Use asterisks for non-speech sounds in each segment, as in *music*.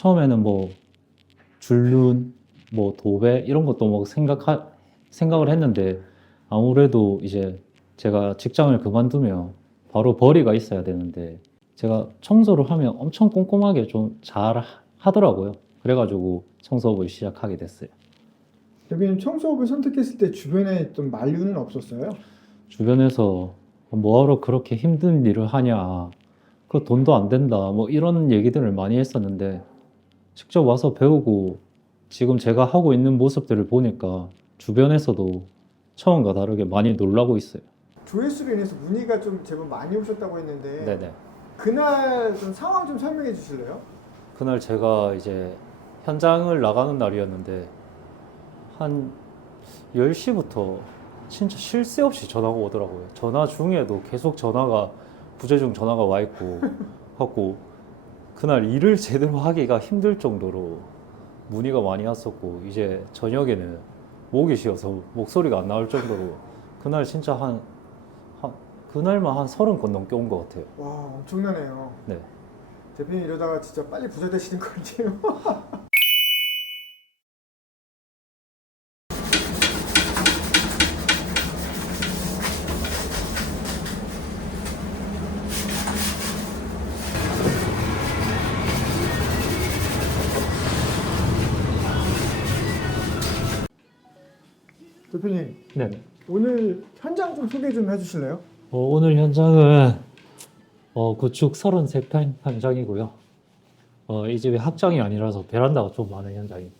처음에는 뭐 줄눈, 뭐 도배 이런 것도 뭐 생각하 생각을 했는데 아무래도 이제 제가 직장을 그만두면 바로 벌이가 있어야 되는데 제가 청소를 하면 엄청 꼼꼼하게 좀 잘 하더라고요. 그래가지고 청소업을 시작하게 됐어요. 대표님 청소업을 선택했을 때 주변에 좀 만류는 없었어요? 주변에서 뭐하러 그렇게 힘든 일을 하냐, 그 돈도 안 된다, 뭐 이런 얘기들을 많이 했었는데 직접 와서 배우고 지금 제가 하고 있는 모습들을 보니까 주변에서도 처음과 다르게 많이 놀라고 있어요. 조회수로 인해서 문의가 좀 제법 많이 오셨다고 했는데 네네. 그날 좀 상황 좀 설명해 주실래요? 그날 제가 이제 현장을 나가는 날이었는데 한 10시부터 진짜 쉴 새 없이 전화가 오더라고요. 전화 중에도 계속 전화가 부재중 전화가 와 있고 *laughs* 하고 그날 일을 제대로 하기가 힘들 정도로 문의가 많이 왔었고 이제 저녁에는 목이 쉬어서 목소리가 안 나올 정도로 그날 진짜 한, 한 그날만 한 서른 건 넘게 온 것 같아요. 와 엄청나네요. 네. 대표님 이러다가 진짜 빨리 부자 되시는 거 같아요. *laughs* 대표님 네. 오늘 현장 좀 소개 좀 해주실래요? 어, 오늘 현장은 어, 구축 33평 현장이고요. 어, 이 집이 확장이 아니라서 베란다가 좀 많은 현장입니다.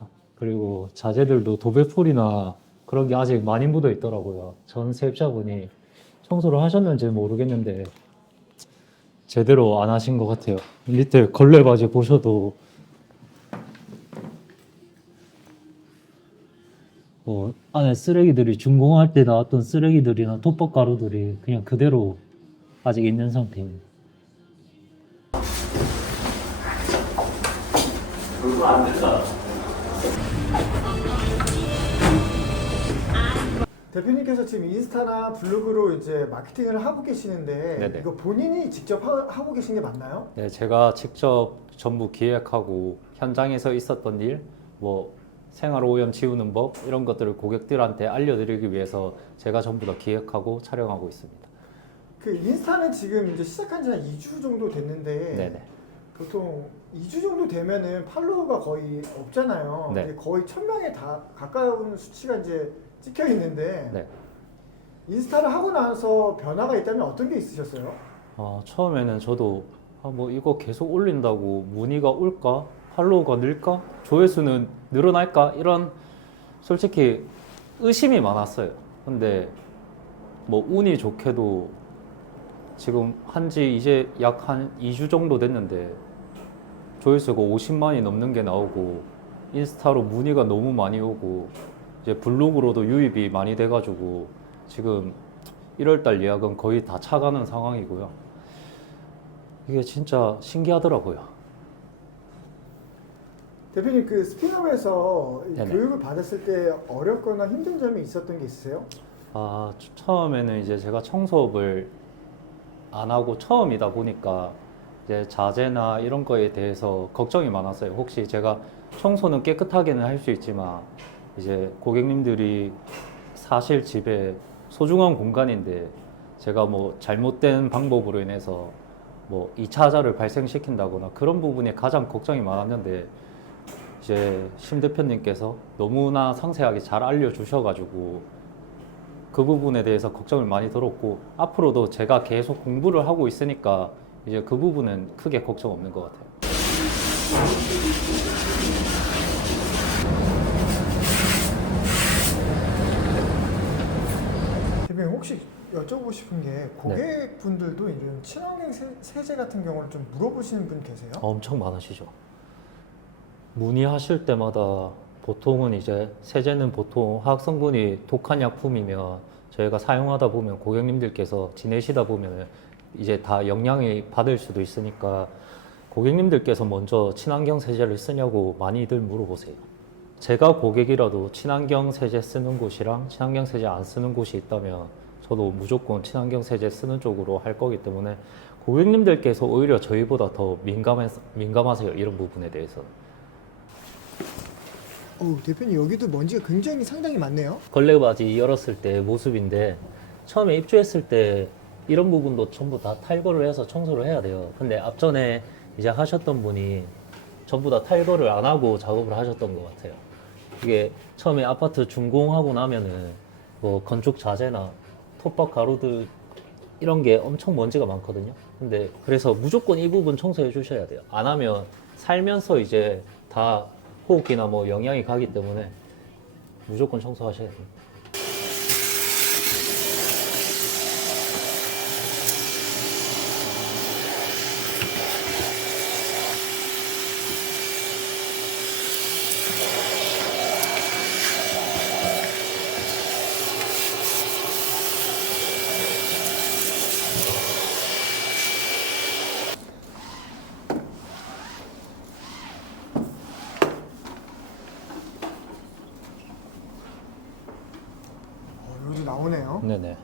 아, 그리고 자재들도 도배풀이나 그런 게 아직 많이 묻어 있더라고요. 전 세입자분이 청소를 하셨는지 모르겠는데 제대로 안 하신 것 같아요. 밑에 걸레 바지 보셔도 어, 안에 쓰레기들이 준공할 때 나왔던 쓰레기들이나 톱밥 가루들이 그냥 그대로 아직 있는 상태입니다. 대표님께서 지금 인스타나 블로그로 이제 마케팅을 하고 계시는데 네네. 이거 본인이 직접 하, 하고 계신 게 맞나요? 네, 제가 직접 전부 기획하고 현장에서 있었던 일, 뭐 생활 오염 지우는 법 이런 것들을 고객들한테 알려드리기 위해서 제가 전부 다 기획하고 촬영하고 있습니다. 그 인스타는 지금 이제 시작한 지 한 2주 정도 됐는데 네네. 보통 2주 정도 되면은 팔로워가 거의 없잖아요. 네. 이제 거의 1000명에 다 가까운 수치가 이제 찍혀 있는데 네. 인스타를 하고 나서 변화가 있다면 어떤 게 있으셨어요? 어, 처음에는 저도 아, 뭐 이거 계속 올린다고 문의가 올까? 팔로우가 늘까? 조회수는 늘어날까? 이런 솔직히 의심이 많았어요. 근데 뭐 운이 좋게도 지금 한 지 이제 약 한 2주 정도 됐는데 조회수가 50만이 넘는 게 나오고 인스타로 문의가 너무 많이 오고 이제 블로그로도 유입이 많이 돼가지고 지금 1월달 예약은 거의 다 차가는 상황이고요. 이게 진짜 신기하더라고요. 대표님 그 네네. 교육을 받았을 때 어렵거나 힘든 점이 있었던 게 있으세요? 아, 처- 처음에는 이제 제가 청소업을 안 하고 처음이다 보니까 이제 자재나 이런 거에 대해서 걱정이 많았어요. 혹시 제가 청소는 깨끗하게는 할 수 있지만 이제 고객님들이 사실 집에 소중한 공간인데 제가 뭐 잘못된 방법으로 인해서 뭐 2차자를 발생시킨다거나 그런 부분에 가장 걱정이 많았는데 이제 심 대표님께서 너무나 상세하게 잘 알려주셔가지고 그 부분에 대해서 걱정을 많이 들었고 앞으로도 제가 계속 공부를 하고 있으니까 이제 그 부분은 크게 걱정 없는 것 같아요. 대표님 혹시 여쭤보고 싶은 게 고객분들도 이런 친환경 세- 세제 같은 경우를 좀 물어보시는 분 계세요? 엄청 많으시죠. 문의하실 때마다 보통은 이제 세제는 보통 화학 성분이 독한 약품이면 저희가 사용하다 보면 고객님들께서 지내시다 보면 이제 다 영향이 받을 수도 있으니까 고객님들께서 먼저 친환경 세제를 쓰냐고 많이들 물어보세요. 제가 고객이라도 친환경 세제 쓰는 곳이랑 친환경 세제 안 쓰는 곳이 있다면 저도 무조건 친환경 세제 쓰는 쪽으로 할 거기 때문에 고객님들께서 오히려 저희보다 더 민감해, 민감하세요. 이런 부분에 대해서. 어 대표님 여기도 먼지가 굉장히 상당히 많네요. 걸레바지 열었을 때 모습인데 처음에 입주했을 때 이런 부분도 전부 다 탈거를 해서 청소를 해야 돼요. 근데 앞전에 이제 하셨던 분이 전부 다 탈거를 안 하고 작업을 하셨던 것 같아요. 이게 처음에 아파트 준공하고 나면은 뭐 건축 자재나 톱밥 가루들 이런 게 엄청 먼지가 많거든요. 근데 그래서 무조건 이 부분 청소해 주셔야 돼요. 안 하면 살면서 이제 다 호흡기나 뭐 영향이 가기 때문에 무조건 청소하셔야. 어, 여기도 나오 네네.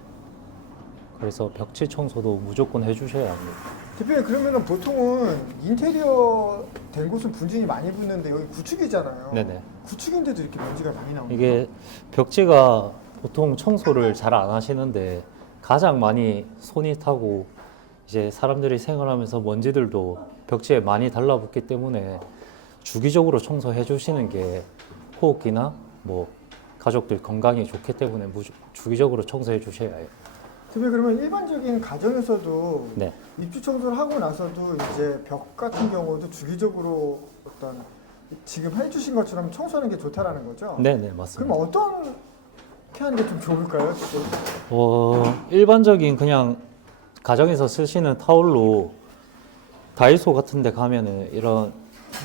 그래서 벽지 청소도 무조건 해주셔야 합니다. 대표님 그러면은 보통은 인테리어 된 곳은 분진이 많이 붙는데 여기 구축이잖아요. 네네. 구축인데도 이렇게 먼지가 많이 나오네요. 이게 벽지가 보통 청소를 잘 안 하시는데 가장 많이 손이 타고 이제 사람들이 생활하면서 먼지들도 벽지에 많이 달라붙기 때문에 주기적으로 청소해 주시는 게 호흡기나 뭐 가족들 건강에 좋기 때문에 무- 주기적으로 청소해 주셔야 해요. 대표님 그러면 일반적인 가정에서도 네. 입주 청소를 하고 나서도 이제 벽 같은 경우도 주기적으로 어떤 지금 해주신 것처럼 청소하는 게 좋다라는 거죠? 네 네 맞습니다. 그럼 어떤 게 하는 게 좀 좋을까요? 지금? 어, 일반적인 그냥 가정에서 쓰시는 타올로 다이소 같은 데 가면은 이런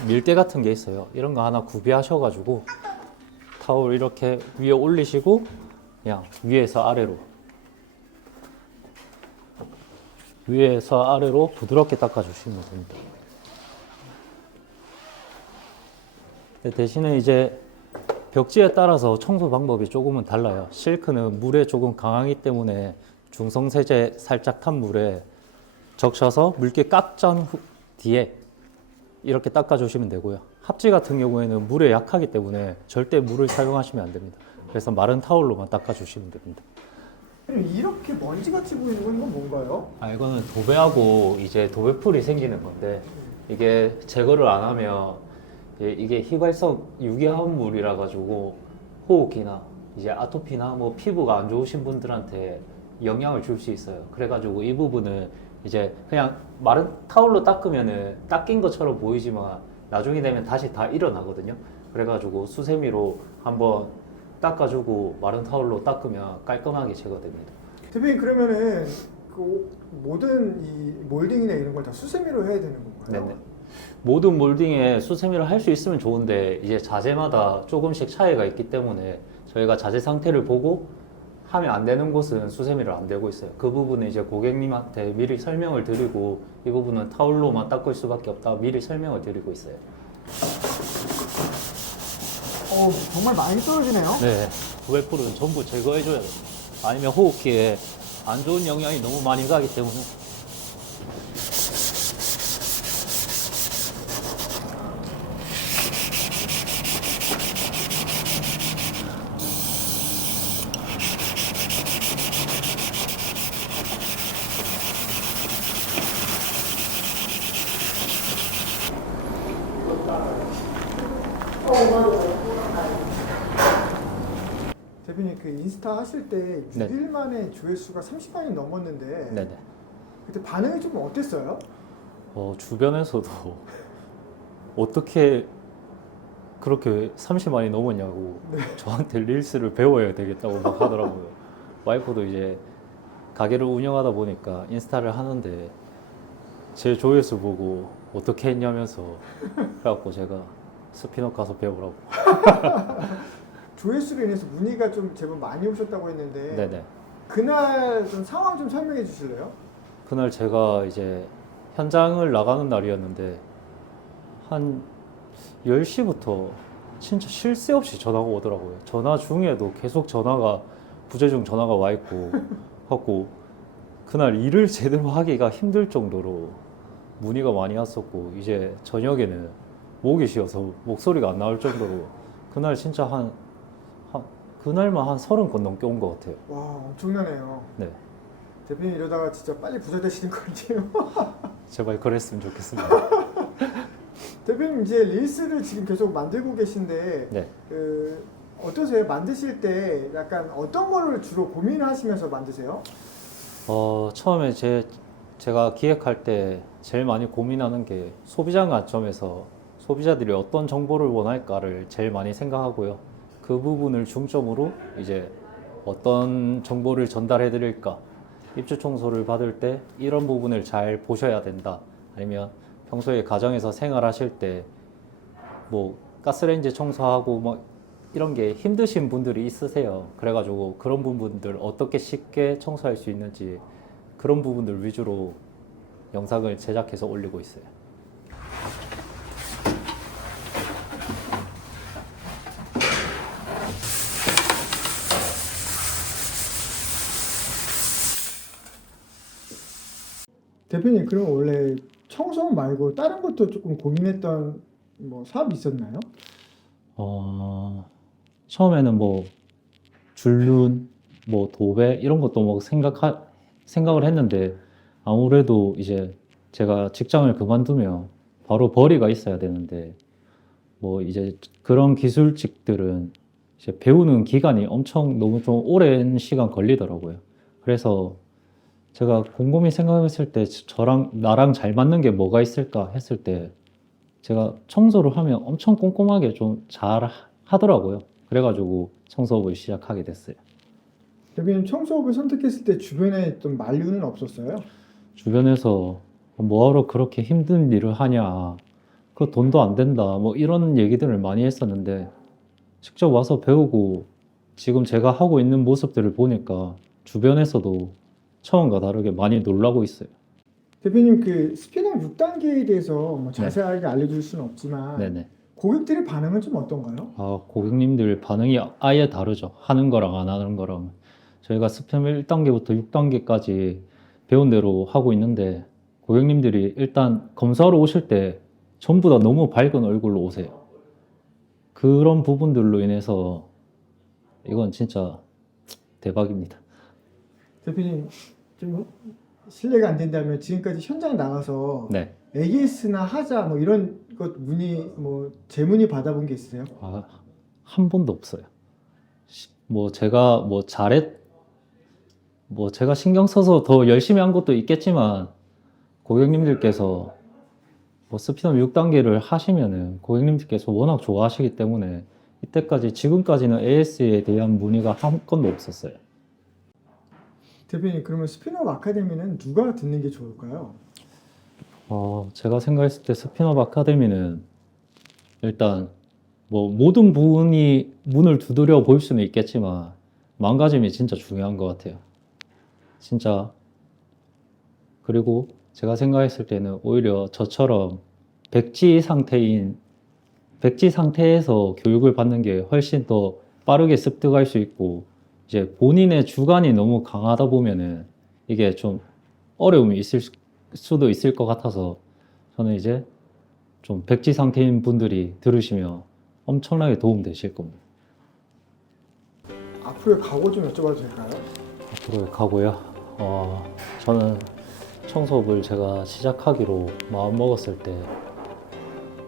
밀대 같은 게 있어요. 이런 거 하나 구비하셔가지고 타올 이렇게 위에 올리시고 그냥 위에서 아래로 위에서 아래로 부드럽게 닦아주시면 됩니다. 대신에 이제 벽지에 따라서 청소 방법이 조금은 달라요. 실크는 물에 조금 강하기 때문에 중성세제 살짝 탄 물에 적셔서 물기 후, 뒤에 이렇게 닦아주시면 되고요. 합지 같은 경우에는 물에 약하기 때문에 절대 물을 사용하시면 안 됩니다. 그래서 마른 타올로만 닦아주시면 됩니다. 이렇게 먼지같이 보이는 건 이건 뭔가요? 아 이거는 도배하고 이제 도배풀이 생기는 건데 이게 제거를 안 하면 이- 이게 휘발성 유기화합물이라 가지고 호흡기나 이제 아토피나 뭐 피부가 안 좋으신 분들한테 영향을 줄 수 있어요. 그래가지고 이 부분은 이제 그냥 마른 타올로 닦으면은 닦인 것처럼 보이지만 나중에 되면 다시 다 일어나거든요. 그래가지고 수세미로 한번 닦아주고 마른 타올로 닦으면 깔끔하게 제거됩니다. 대표님 그러면은 그 모든 이 몰딩이나 이런 걸 다 수세미로 해야 되는 건가요? 네네. 모든 몰딩에 수세미를 할 수 있으면 좋은데 이제 자재마다 조금씩 차이가 있기 때문에 저희가 자재 상태를 보고 하면 안 되는 곳은 수세미를 안 되고 있어요. 그 부분은 이제 고객님한테 미리 설명을 드리고 이 부분은 타올로만 닦을 수밖에 없다 미리 설명을 드리고 있어요. 어 정말 많이 떨어지네요. 네. 도배풀은 전부 제거해줘야 돼요. 아니면 호흡기에 안 좋은 영향이 너무 많이 가기 때문에 대표님 그 인스타 하실 때 네. 6일 만에 조회수가 30만이 넘었는데 네네. 그때 반응이 좀 어땠어요? 어, 주변에서도 *laughs* 어떻게 그렇게 30만이 넘었냐고 저한테 릴스를 배워야 되겠다고 막 하더라고요. *laughs* 와이프도 이제 가게를 운영하다 보니까 인스타를 하는데 제 조회수 보고 어떻게 했냐면서 그래갖고 제가 스피너 가서 배우라고. *laughs* 조회수로 인해서 문의가 좀 제법 많이 오셨다고 했는데 네네. 그날 좀 상황 좀 설명해 주실래요? 그날 제가 이제 현장을 나가는 날이었는데 한 10시부터 진짜 쉴 새 없이 전화가 오더라고요. 전화 중에도 계속 전화가 부재중 전화가 와 있고 *laughs* 하고 그날 일을 제대로 하기가 힘들 정도로 문의가 많이 왔었고 이제 저녁에는 목이 쉬어서 목소리가 안 나올 정도로 그날 진짜 한, 한 그날만 한 서른 건 넘게 온 것 같아요. 와 엄청나네요. 네, 대표님 이러다가 진짜 빨리 부자 되시는 거 같아요. *laughs* 제발 그랬으면 좋겠습니다. *laughs* 대표님 이제 릴스를 지금 계속 만들고 계신데 네. 그 어떠세요? 만드실 때 약간 어떤 거를 주로 고민하시면서 만드세요? 어, 처음에 제, 제가 기획할 때 제일 많이 고민하는 게 소비자 관점에서 소비자들이 어떤 정보를 원할까를 제일 많이 생각하고요. 그 부분을 중점으로 이제 어떤 정보를 전달해 드릴까. 입주 청소를 받을 때 이런 부분을 잘 보셔야 된다. 아니면 평소에 가정에서 생활하실 때 뭐 가스레인지 청소하고 뭐 이런 게 힘드신 분들이 있으세요. 그래가지고 그런 부분들 어떻게 쉽게 청소할 수 있는지 그런 부분들 위주로 영상을 제작해서 올리고 있어요. 대표님 그럼 원래 청소 말고 다른 것도 조금 고민했던 뭐 사업이 있었나요? 어, 처음에는 뭐 줄눈, 뭐 도배 이런 것도 뭐 생각하, 생각을 했는데 아무래도 이제 제가 직장을 그만두면 바로 벌이가 있어야 되는데 뭐 이제 그런 기술직들은 이제 배우는 기간이 엄청 너무 좀 오랜 시간 걸리더라고요. 그래서 제가 곰곰이 생각했을 때 저랑 나랑 잘 맞는 게 뭐가 있을까 했을 때 제가 청소를 하면 엄청 꼼꼼하게 좀 잘 하더라고요. 그래가지고 청소업을 시작하게 됐어요. 대표님 청소업을 선택했을 때 주변에 있던 만류는 없었어요? 주변에서 뭐하러 그렇게 힘든 일을 하냐, 그 돈도 안 된다, 뭐 이런 얘기들을 많이 했었는데 직접 와서 배우고 지금 제가 하고 있는 모습들을 보니까 주변에서도 처음과 다르게 많이 놀라고 있어요. 대표님 그 스피너 6단계에 대해서 뭐 자세하게 알려줄 수는 없지만 네네. 고객들의 반응은 좀 어떤가요? 아, 고객님들 반응이 아예 다르죠. 하는 거랑 안 하는 거랑. 저희가 스팸 1단계부터 6단계까지 배운 대로 하고 있는데 고객님들이 일단 검사하러 오실 때 전부 다 너무 밝은 얼굴로 오세요. 그런 부분들로 인해서 이건 진짜 대박입니다. 대표님 좀 실례가 안 된다면 지금까지 현장 나가서 네. AS나 하자 뭐 이런 것 문의 뭐 재문의 받아본 게 있으세요? 아, 한 번도 없어요. 시- 뭐 제가 뭐 잘했, 뭐 제가 신경 써서 더 열심히 한 것도 있겠지만 고객님들께서 뭐 스피너 6단계를 하시면은 고객님들께서 워낙 좋아하시기 때문에 이때까지 지금까지는 AS에 대한 문의가 한 건도 없었어요. 대표님 그러면 스피너 아카데미는 누가 듣는 게 좋을까요? 어, 제가 생각했을 때 스피너 아카데미는 일단 뭐 모든 부분이 문을 두드려 보일 수는 있겠지만 마음가짐이 진짜 중요한 것 같아요. 진짜 그리고 제가 생각했을 때는 오히려 저처럼 백지 상태인 백지 상태에서 교육을 받는 게 훨씬 더 빠르게 습득할 수 있고 이제 본인의 주관이 너무 강하다 보면은 이게 좀 어려움이 있을 수- 수도 있을 것 같아서 저는 이제 좀 백지 상태인 분들이 들으시면 엄청나게 도움 되실 겁니다. 앞으로의 각오 좀 여쭤봐도 될까요? 앞으로 가고요. 어, 저는 청소업을 제가 시작하기로 마음 먹었을 때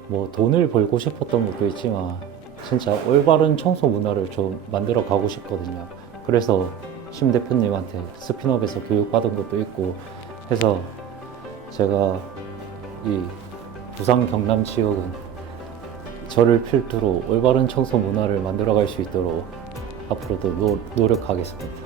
뭐 돈을 벌고 싶었던 것도 있지만 진짜 올바른 청소 문화를 좀 만들어 가고 싶거든요. 그래서 심 대표님한테 스피너업에서 교육받은 것도 있고 해서 제가 이 부산 경남 지역은 저를 필두로 올바른 청소 문화를 만들어 갈 수 있도록 앞으로도 노, 노력하겠습니다.